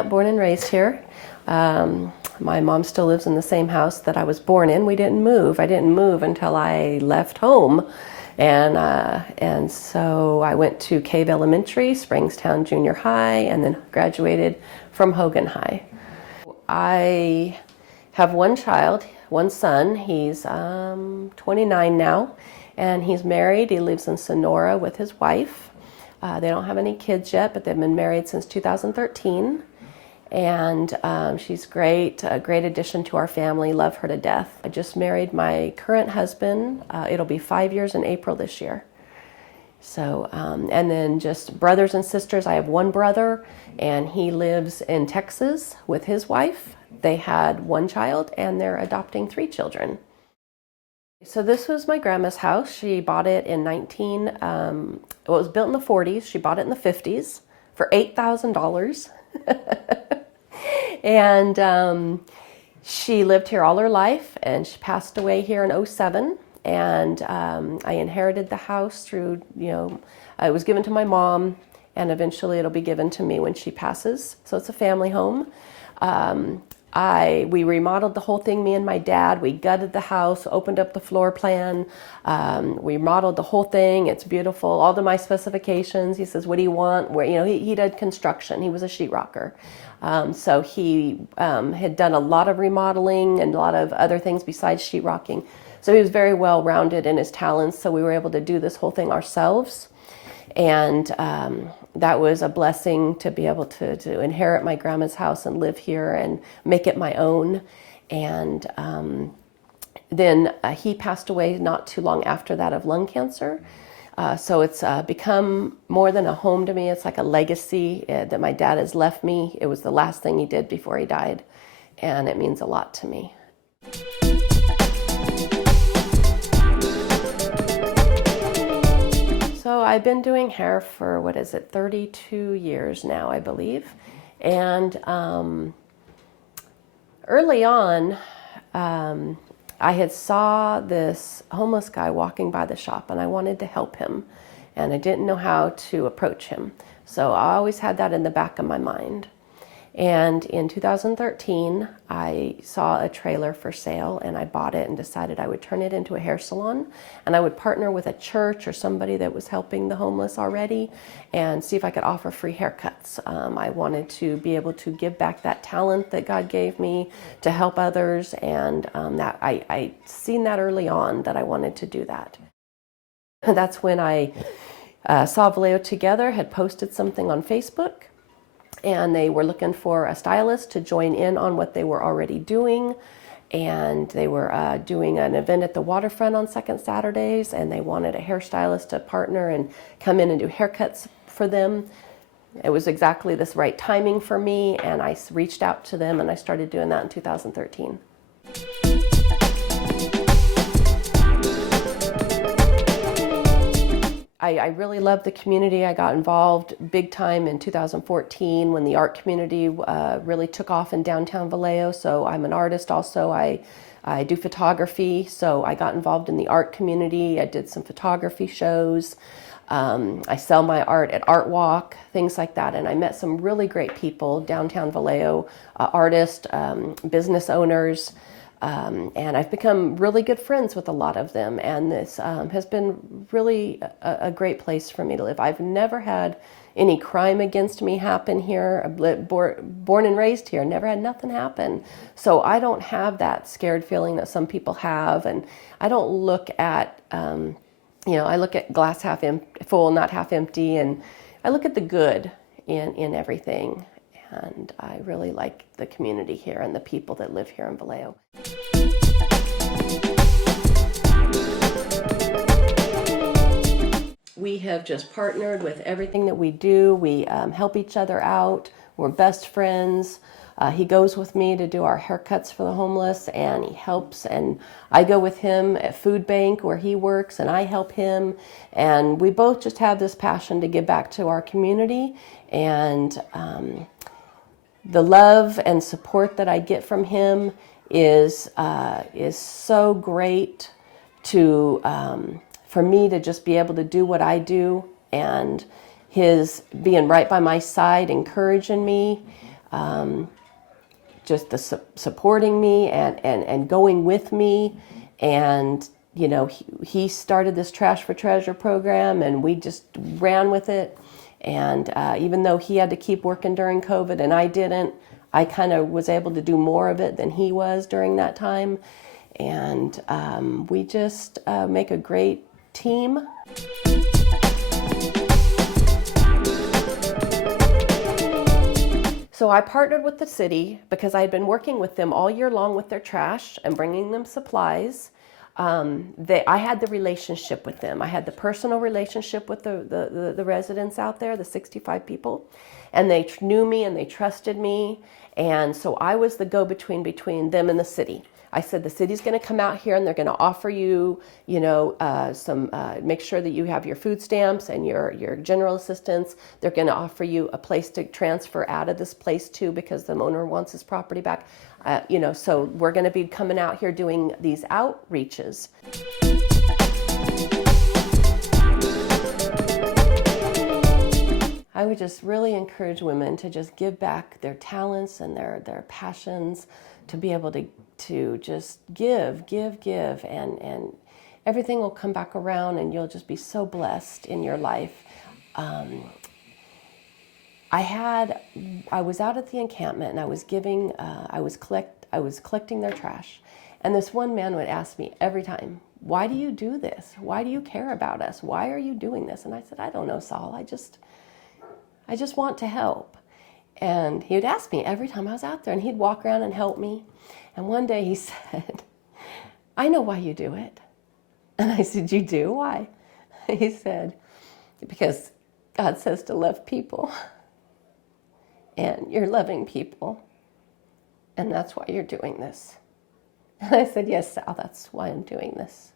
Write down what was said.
Yep, born and raised here. My mom still lives in the same house that I was born in. We didn't move. I didn't move until I left home. And so I went to Cave Elementary, Springstown Junior High, and then graduated from Hogan High. I have one child, one son. He's 29 now, and he's married. He lives in Sonora with his wife. They don't have any kids yet, but they've been married since 2013. And she's great, a great addition to our family. Love her to death. I just married my current husband. It'll be 5 years in April this year. So, and then just brothers and sisters. I have one brother, and he lives in Texas with his wife. They had one child, and they're adopting 3 children. So this was my grandma's house. She bought it in it was built in the 40s. She bought it in the 50s for $8,000. And she lived here all her life, and she passed away here in 2007. And I inherited the house through, it was given to my mom, and eventually it'll be given to me when she passes. So it's a family home. We remodeled the whole thing, me and my dad. We gutted the house, opened up the floor plan. We modeled the whole thing. It's beautiful. All to my specifications. He says, "What do you want?" He did construction. He was a sheetrocker. So he had done a lot of remodeling and a lot of other things besides sheetrocking. So he was very well rounded in his talents. So we were able to do this whole thing ourselves. And that was a blessing to be able to inherit my grandma's house and live here and make it my own. And then he passed away not too long after that of lung cancer. So it's become more than a home to me. It's like a legacy that my dad has left me. It was the last thing he did before he died, and it means a lot to me. So I've been doing hair for, 32 years now, I believe. And early on, I had saw this homeless guy walking by the shop, and I wanted to help him, and I didn't know how to approach him. So I always had that in the back of my mind. And in 2013, I saw a trailer for sale, and I bought it and decided I would turn it into a hair salon, and I would partner with a church or somebody that was helping the homeless already and see if I could offer free haircuts. I wanted to be able to give back that talent that God gave me to help others, and that I seen that early on that I wanted to do that. And that's when I saw Vallejo Together had posted something on Facebook, and they were looking for a stylist to join in on what they were already doing. And they were doing an event at the waterfront on second Saturdays, and they wanted a hairstylist to partner and come in and do haircuts for them. It was exactly this right timing for me, and I reached out to them, and I started doing that in 2013. I really loved the community. I got involved big time in 2014 when the art community really took off in downtown Vallejo. So I'm an artist also. I do photography, so I got involved in the art community. I did some photography shows. I sell my art at Art Walk, things like that. And I met some really great people, downtown Vallejo, artists, business owners. And I've become really good friends with a lot of them, and this has been really a great place for me to live. I've never had any crime against me happen here. I'm born and raised here, never had nothing happen. So I don't have that scared feeling that some people have, and I don't look at, I look at glass half full, not half empty, and I look at the good in everything. And I really like the community here and the people that live here in Vallejo. We have just partnered with everything that we do. We help each other out. We're best friends. He goes with me to do our haircuts for the homeless, and he helps. And I go with him at food bank where he works, and I help him. And we both just have this passion to give back to our community. And the love and support that I get from him is so great for me to just be able to do what I do, and his being right by my side, encouraging me. just the supporting me and going with me. And, you know, he started this Trash for Treasure program, and we just ran with it. And even though he had to keep working during COVID and I didn't, I kind of was able to do more of it than he was during that time. And we just make a great team. So I partnered with the city because I had been working with them all year long with their trash and bringing them supplies. I had the relationship with them. I had the personal relationship with the residents out there, the 65 people, and they knew me and they trusted me. And so I was the go-between between them and the city. I said, the city's going to come out here and they're going to offer you, you know, make sure that you have your food stamps and your general assistance. They're going to offer you a place to transfer out of this place too, because the owner wants his property back. You know, so we're going to be coming out here doing these outreaches. I would just really encourage women to just give back their talents and their passions, to be able to just give, and everything will come back around, and you'll just be so blessed in your life. I was out at the encampment, and I was collecting their trash, and this one man would ask me every time, "Why do you do this? Why do you care about us? Why are you doing this?" And I said, "I don't know, Saul. I just want to help." And he would ask me every time I was out there, and he'd walk around and help me. And one day he said, "I know why you do it." And I said, "You do? Why?" He said, "Because God says to love people, and you're loving people, and that's why you're doing this." And I said, "Yes, Sal, that's why I'm doing this."